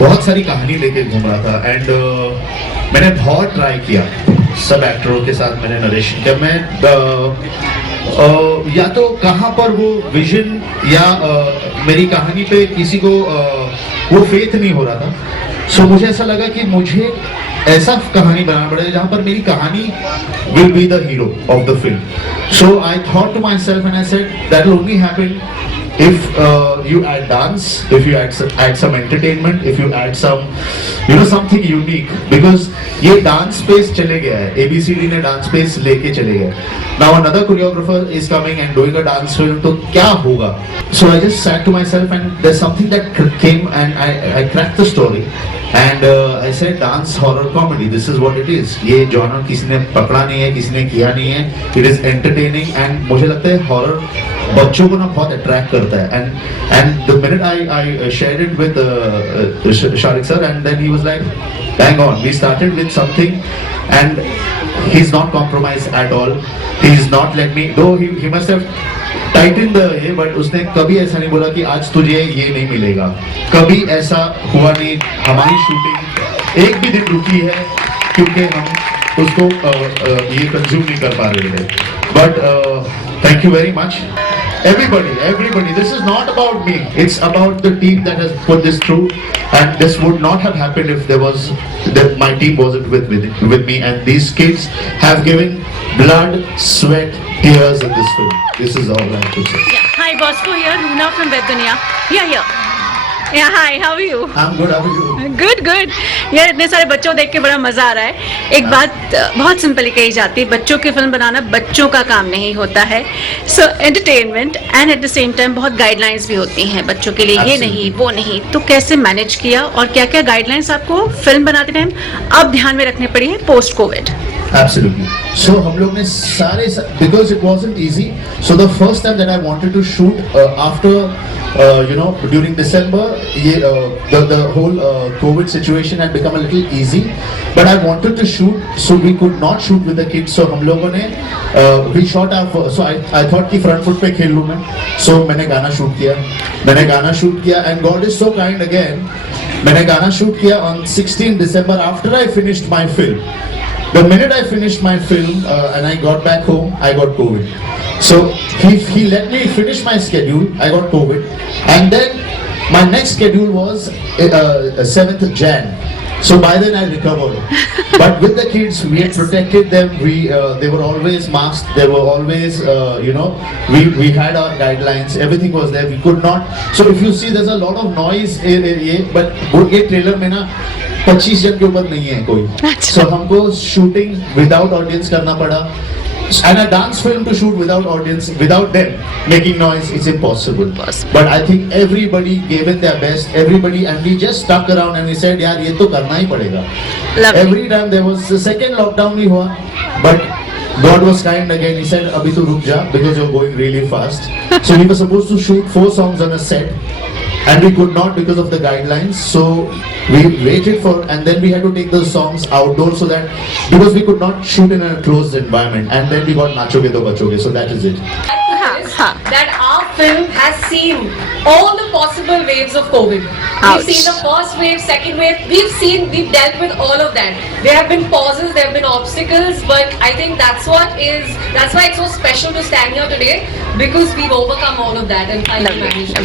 बहुत सारी कहानी लेके घूम रहा था एंड मैंने बहुत ट्राई किया सब एक्टरों के साथ मैंने नरेशन किया मैं या तो कहाँ पर वो विजन या मेरी कहानी पे किसी को वो फेथ नहीं हो रहा था सो मुझे ऐसा लगा कि मुझे ऐसा कहानी बनाना पड़ेगा जहाँ पर मेरी कहानी will be the hero of the film. So I thought to myself and I said that will only happen if you add dance, if you add some entertainment, if you add some something unique because ये dance space चले गया है ABCD ने dance space लेके चले गए now another choreographer is coming and doing a dance film तो क्या होगा so I just sat to myself and there's something that came and I cracked the story and I said dance horror comedy this is what it is ये genre किसी ने पकड़ा नहीं है किसी ने किया नहीं है it is entertaining and मुझे लगता है horror बच्चों को ना बहुत अट्रैक्ट करता है and the minute I shared it with Sharik sir and then he was like bang on we started with something and he's not compromised at all he's not let me though he must have tightened the ये but उसने कभी ऐसा नहीं बोला कि आज तुझे ये नहीं मिलेगा कभी ऐसा हुआ नहीं हमारी शूटिंग एक भी दिन रुकी है क्योंकि हम उसको ये कंज्यूम नहीं कर पा रहे थे but thank you very much everybody this is not about me it's about the team that has put this through and this would not have happened if there was that my team wasn't with me and these kids have given blood sweat tears in this film this is all I have to say Yeah. Hi, Bosco here, Runa from Web Dunia. Here. Yeah, hi, how are you? I'm good how are you Good. यार इतने सारे बच्चों को देख के बड़ा मजा आ रहा है एक बात बहुत सिंपली कही जाती है बच्चों की फिल्म बनाना बच्चों का काम नहीं होता है so entertainment and at the same time बहुत गाइडलाइंस भी होती हैं बच्चों के लिए ये नहीं वो नहीं तो कैसे मैनेज किया और क्या क्या गाइडलाइंस आपको फिल्म बनाते टाइम अब ध्यान में रखनी पड़ी है पोस्ट कोविड Absolutely. So हम लोग ने सारे because it wasn't easy. So the first time that I wanted to shoot after during December the whole COVID situation had become a little easy. But I wanted to shoot so we could not shoot with the kids. So हम लोगों ने we shot our so I thought कि front foot पे खेल लूँ मैं. So मैंने गाना shoot किया and God is so kind again. मैंने गाना shoot किया on 16 December after I finished my film. The minute I finished my film and I got back home, I got COVID. So he let me finish my schedule. I got COVID, and then my next schedule was 7th Jan. So by then I recovered. But with the kids, we had protected them. They were always masked. They were always we had our guidelines. Everything was there. We could not. So if you see, there's a lot of noise. But ये trailer में ना 25 जन के ऊपर नहीं है कोई so हमको shooting without audience करना पड़ा and a dance film to shoot without audience without them making noise it's impossible but I think everybody gave it their best everybody and we just stuck around and we said यार ये तो करना ही पड़ेगा every time there was the second lockdown भी हुआ but God was kind again he said अभी तो रुक जा because you're going really fast so we were supposed to shoot 4 songs on a set and we could not because of the guidelines so we waited for and then we had to take those songs outdoors so that because we could not shoot in a closed environment and then we got Nachoge To Bachoge so that is it that our film has seen all the possible waves of COVID. Ouch. We've seen the first wave, second wave. We've dealt with all of that. There have been pauses, there have been obstacles, but I think that's why it's so special to stand here today because we've overcome all of that and finally managed to.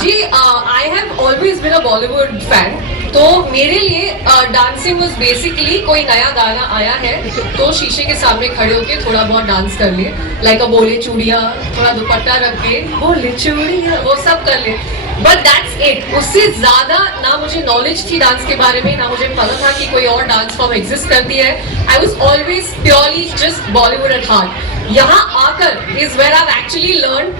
Ji, I have always been a Bollywood fan. तो मेरे लिए dancing was basically कोई नया गाना आया है तो शीशे के सामने खड़े होके थोड़ा बहुत डांस कर लिए लाइक बोले चूड़िया थोड़ा दुपट्टा रख के बोले चूड़िया वो सब कर ले बट दैट्स इट उससे ज्यादा ना मुझे नॉलेज थी डांस के बारे में ना मुझे पता था कि कोई और डांस फॉर्म एग्जिस्ट करती है I was always purely just Bollywood at heart यहाँ आकर is where I actually learn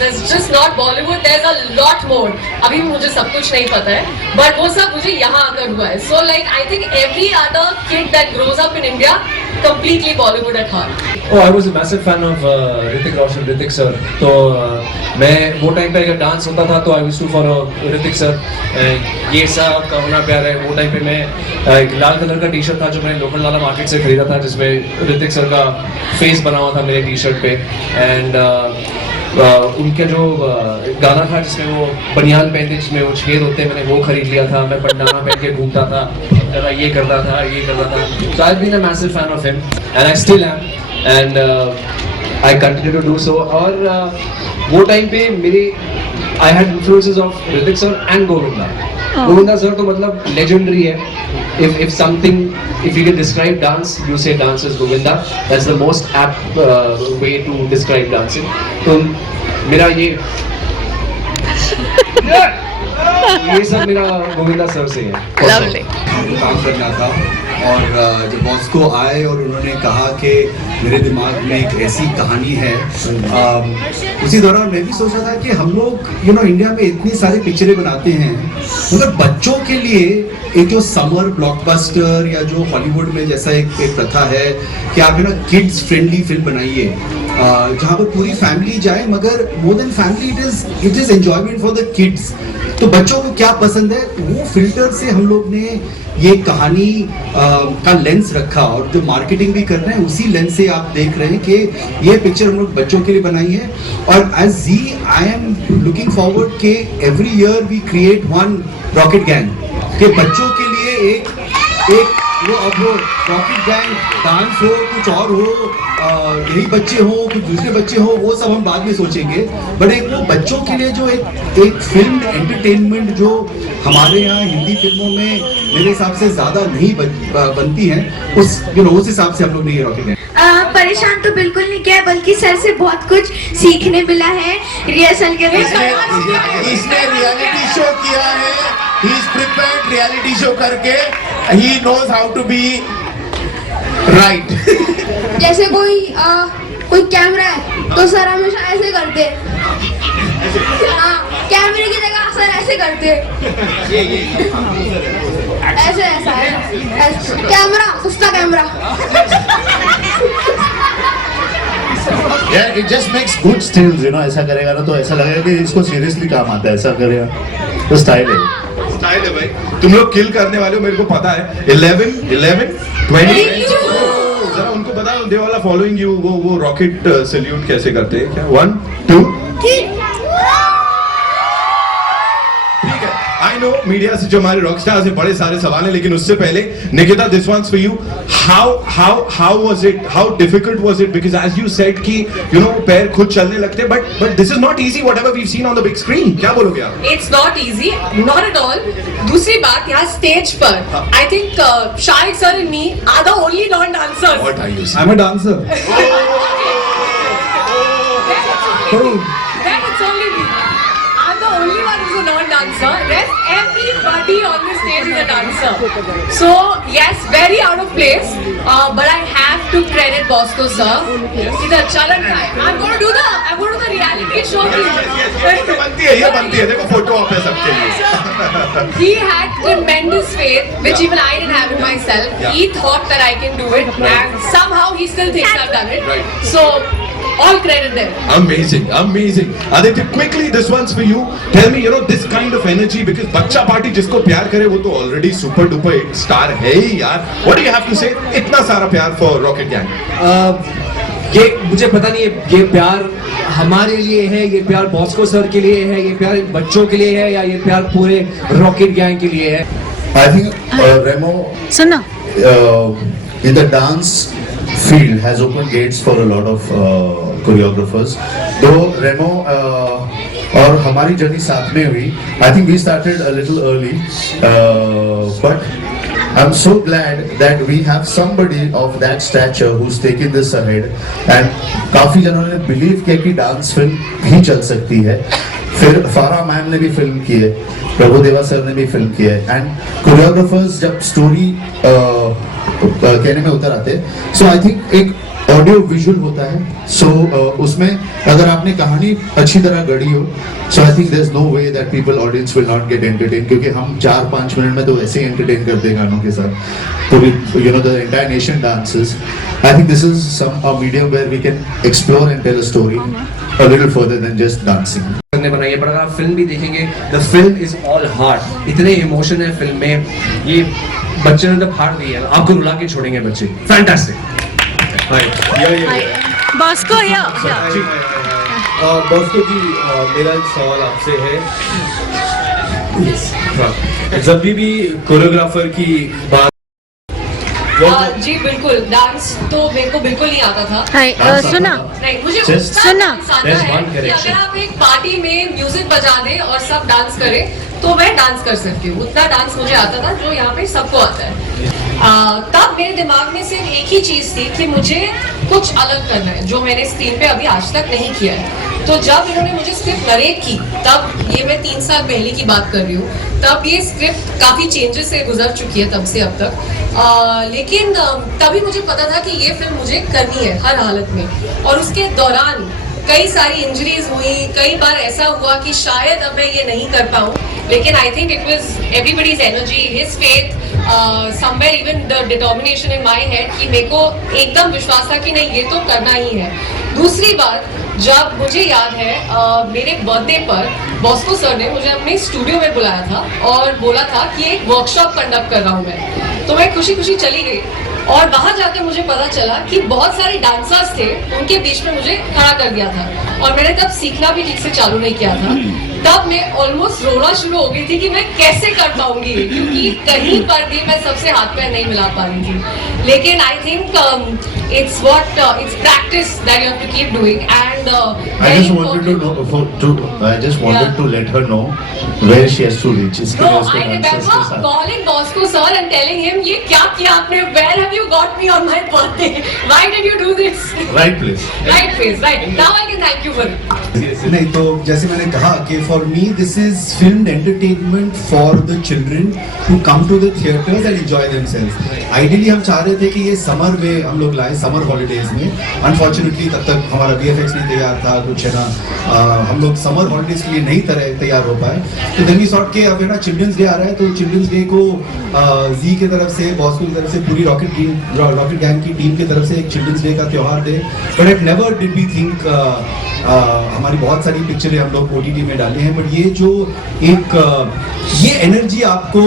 there's just not Bollywood there's a lot more अभी मुझे सब कुछ नहीं पता है बट वो सब मुझे यहाँ आकर हुआ है so like I think every other kid that grows up in India completely Bollywood at heart. Oh, I was a massive fan of Hrithik Roshan, Hrithik sir. तो मैं वो टाइम पे अगर डांस होता था तो I used to follow Hrithik sir. ये सब कवना प्यार है वो टाइम पे मैं एक लाल कलर का टी शर्ट था जो मैंने लोकल वाला मार्केट से खरीदा था जिसमें ऋतिक सर का फेस बना हुआ था मेरे टी शर्ट पे एंड उनका जो गाना था जिसमें वो बनियान पहनते जिसमें वो छेद होते हैं, मैंने वो खरीद लिया था। मैं बंडाना पहन के घूमता था, जरा ये करता था। So I've been a massive fan of him and I still am and I continue to do so। और वो टाइम पे मेरे I had influences of Hrithik sir and Govinda। Govinda sir तो मतलब लेजेंडरी है। If you can describe dance, you say dance is Govinda। That's the most apt way to describe dancing। तो मेरा ये सब मेरा गोविंदा सर से है। Lovely। काम करना था और जब बॉस्को आए और उन्होंने कहा कि मेरे दिमाग में एक ऐसी कहानी है, उसी दौरान मैं भी सोच रहा था कि हम लोग इंडिया में इतनी सारी पिक्चरें बनाते हैं, मगर बच्चों के लिए एक जो समर ब्लॉकबस्टर या जो हॉलीवुड में जैसा एक प्रथा है कि आप किड्स फ्रेंडली फिल्म बनाइए जहाँ पर पूरी फैमिली जाए, मगर more than family it is enjoyment for the kids. तो बच्चों को क्या पसंद है वो फिल्टर से हम लोग ने ये कहानी का लेंस रखा और जो मार्केटिंग भी कर रहे हैं उसी लेंस से आप देख रहे हैं कि ये पिक्चर हम लोग बच्चों के लिए बनाई है। और एज जी आई एम लुकिंग फॉरवर्ड के every year we create one rocket gang के बच्चों के लिए एक वो अब वो रॉकेट गैंग डांस हो कुछ और हो, यही बच्चे हो कुछ दूसरे बच्चे हो, वो सब हम बाद में सोचेंगे। बट एक वो बच्चों के लिए जो एक फिल्म एंटरटेनमेंट जो हमारे यहाँ हिंदी फिल्मों में मेरे हिसाब से ज्यादा नहीं बनती है, उस हिसाब से हम लोग ने ये रॉकेट गैंग परेशान तो बिल्कुल नहीं किया, बल्कि सर से बहुत कुछ सीखने मिला है रिहर्सल के इसने रियलिटी शो किया है, he is prepared reality show करके, he knows how to be right. जैसे कोई कैमरा है तो सर हमेशा ऐसे करते, हाँ कैमरे की जगह सर ऐसे करते, ऐसे ऐसा कैमरा सस्ता camera. Yeah, it just makes good stills, ऐसा करेगा ना तो ऐसा लगेगा कि इसको सीरियसली काम आता है, ऐसा करेगा तो स्टाइल है भाई। तुम लोग किल करने वाले हो, मेरे को पता है। 11 20 जरा उनको बता दे वाला फॉलोइंग यू वो रॉकेट सैल्यूट कैसे करते हैं क्या? 1 2 ठीक है। आई नो मीडिया से जो हमारे रॉकस्टार से बड़े सारे सवाल हैं, लेकिन उससे पहले Nikita this one's for you. How was it, how difficult was it? Because as you said कि पैर खुद चलने लगते, but this is not easy whatever we have seen on the big screen. क्या बोलोगे आप? It's not easy, not at all। दूसरी बात, यहाँ स्टेज पर I think Shahid sir and me are the only non-dancers। What are you saying? I'm a dancer। Then it's only me। I'm the only one who's a non-dancer। Rest everybody on the stage is a dancer। So yes, very out of place, but I have to credit Bosco sir। He's a अच्छा लग रहा है। I'm going to do the reality show। ये बनती है देखो photo आप है सबके लिए। He had tremendous faith, which even I didn't have in myself। He thought that I can do it, and somehow he still thinks I've done it। Right। So all credit there। Amazing। Aditya, quickly this one's for you। Tell me, this kind of energy, because बच्चा party जिसको प्यार करे वो तो already super duper star है ही यार। What do you have to say? इतना सारा प्यार for Rocket Gang। ये मुझे पता नहीं ये प्यार हमारे लिए है, ये प्यार बॉस्को सर के लिए है, ये प्यार बच्चों के लिए है, या ये प्यार पूरे रॉकेट गैंग के लिए है? I think Remo सुनो in the dance field has opened gates for a lot of choreographers. Though Remo और हमारी जर्नी साथ में हुई, I think we started a little early, but I'm so glad that we have somebody of that stature who's taken this ahead, and काफी जनों ने believe किया कि डांस फिल्म भी चल सकती है। फिर फारा मैम ने भी फिल्म की है, प्रभुदेवा सर ने भी फिल्म की है, एंड कोरियोग्राफर्स जब स्टोरी कहने में उतर आते हैं, सो आई थिंक एक ऑडियो विजुअल होता है, सो उसमें अगर आपने कहानी अच्छी तरह गढ़ी हो, so I think there is no way that people audience will not get entertain, क्योंकि हम 4-5 मिनट में तो ऐसे ही एंटरटेन करते हैं गानों के साथ, तो the entire nation dances. I think this is a medium where we can explore and tell a story a little further than just dancing। ने बनाई है, पर अगर आप फिल्म भी देखेंगे, the film is all heart. इतने इमोशन है फिल्म में, ये बच्चे ने तो फाड़ दिया, आपको रुला के छोड़ेंगे बच्चे। फैंटास्टिक। बॉस्को या बॉस्को जी, मेरा एक सवाल आपसे है। हाँ, जब भी कोरियोग्राफर की बात जी बिल्कुल, डांस तो मेरे को बिल्कुल नहीं आता था। हाय सुना नहीं, मुझे Just- उतना सुना। डांस आता There's है one कि correction. अगर आप एक पार्टी में म्यूजिक बजा दें और सब डांस करें तो मैं डांस कर सकती हूँ। उतना डांस मुझे आता था जो यहाँ पे सबको आता है। तब मेरे दिमाग में सिर्फ एक ही चीज थी कि मुझे कुछ अलग करना है जो मैंने स्क्रीन पे अभी आज तक नहीं किया है। तो जब इन्होंने मुझे स्क्रिप्ट नरेट की, तब ये मैं 3 साल पहले की बात कर रही हूँ, तब ये स्क्रिप्ट काफी चेंजेस से गुजर चुकी है तब से अब तक। लेकिन तभी मुझे पता था कि ये फिल्म मुझे करनी है हर हालत में। और उसके दौरान कई सारी इंजरीज हुई, कई बार ऐसा हुआ कि शायद अब मैं ये नहीं कर पाऊँ, लेकिन I think it was everybody's energy, his faith, somewhere even the determination in my head कि मेरे को एकदम विश्वास था कि नहीं, ये तो करना ही है। दूसरी बात, जब मुझे याद है मेरे बर्थडे पर बॉस्को सर ने मुझे अपने स्टूडियो में बुलाया था और बोला था कि एक वर्कशॉप कंडक्ट कर रहा हूँ मैं। तो मैं खुशी खुशी चली गई और वहां जाकर मुझे पता चला कि बहुत सारे डांसर्स थे, उनके बीच में मुझे खड़ा कर दिया था और मैंने तब सीखना भी ठीक से चालू नहीं किया था। तब मैं ऑलमोस्ट रोना शुरू हो गई थी कि मैं कैसे कर पाऊंगी, क्योंकि कहीं पर भी मैं सबसे हाथ पैर नहीं मिला पा रही थी। लेकिन I think it's practice that you have to keep doing, and I just wanted to know, I just wanted to let her know where she has to reach. इसके No, लिए उसके I dancers के remember साथ। calling Bosco sir and telling him, ये क्या किया आपने? Where have you got me on my birthday? Why did you do this? Right place. Right place, right. Now I can thank you for it. नहीं तो जैसे मैंने कहा कि for me this is film entertainment for the children to come to the theatres and enjoy themselves. Ideally हम चाह रहे थे कि ये समर में हम लोग लाए, समर हॉलीडेज में। अनफॉर्चुनेटली तब तक हमारा VFX नहीं तैयार था, कुछ है ना, हम लोग समर हॉलीडेज के लिए नहीं तैयार हो पाए। तो देन वी थॉट के अब है ना चिल्ड्रंस डे आ रहा है, तो चिल्ड्रंस डे को जी की तरफ से, बॉस्को की तरफ से, पूरी रॉकेट गैंग की टीम की तरफ से एक चिल्ड्रंस डे का त्यौहार दे। But it never did we think, हमारी बहुत सारी पिक्चरें हम लोग OTT में डाले हैं, बट ये जो एक ये एनर्जी आपको,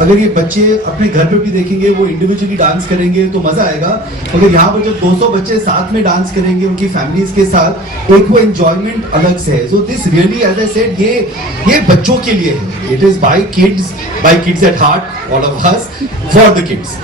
अगर ये बच्चे अपने घर पे भी देखेंगे, वो इंडिविजुअली डांस करेंगे तो मजा आएगा। अगर यहाँ पर जब 200 बच्चे साथ में डांस करेंगे उनकी फैमिलीज के साथ, एक वो एंजॉयमेंट अलग से है। So this really, as I said, ये बच्चों के लिए है। It is by kids at heart, all of us, for the kids.